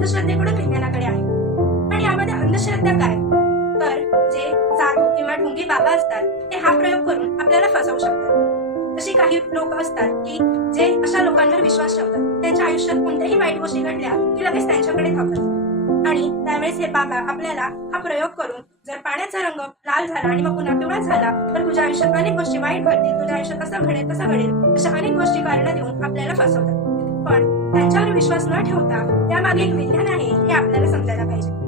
अंधश्रद्धेकडून विज्ञानाकडे आहे. पण यामध्ये अंधश्रद्धा काय? तर जे साधू किंवा ढोंगी बाबा असतात ते हा प्रयोग करून आपल्याला फसवू शकतात. तशी काही लोक असतात की जे अशा लोकांवर विश्वास ठेवतात. त्यांच्या आयुष्यात कोणत्याही वाईट गोष्टी घडल्या की लगेच त्यांच्याकडे धावतात आणि त्यावेळेस हे बाबा आपल्याला हा प्रयोग करून जर पाण्याचा रंग लाल झाला आणि मग पुन्हा पिवळा झाला तर तुझ्या आयुष्यात अनेक गोष्टी वाईट घडतील, तुझ्या आयुष्यात असं घडेल तसं घडेल, अशा अनेक गोष्टी कारण देऊन आपल्याला फसवतात. पण त्यांच्यावर विश्वास न ठेवता त्यामागे एक विज्ञान आहे हे आपल्याला समजायला पाहिजे.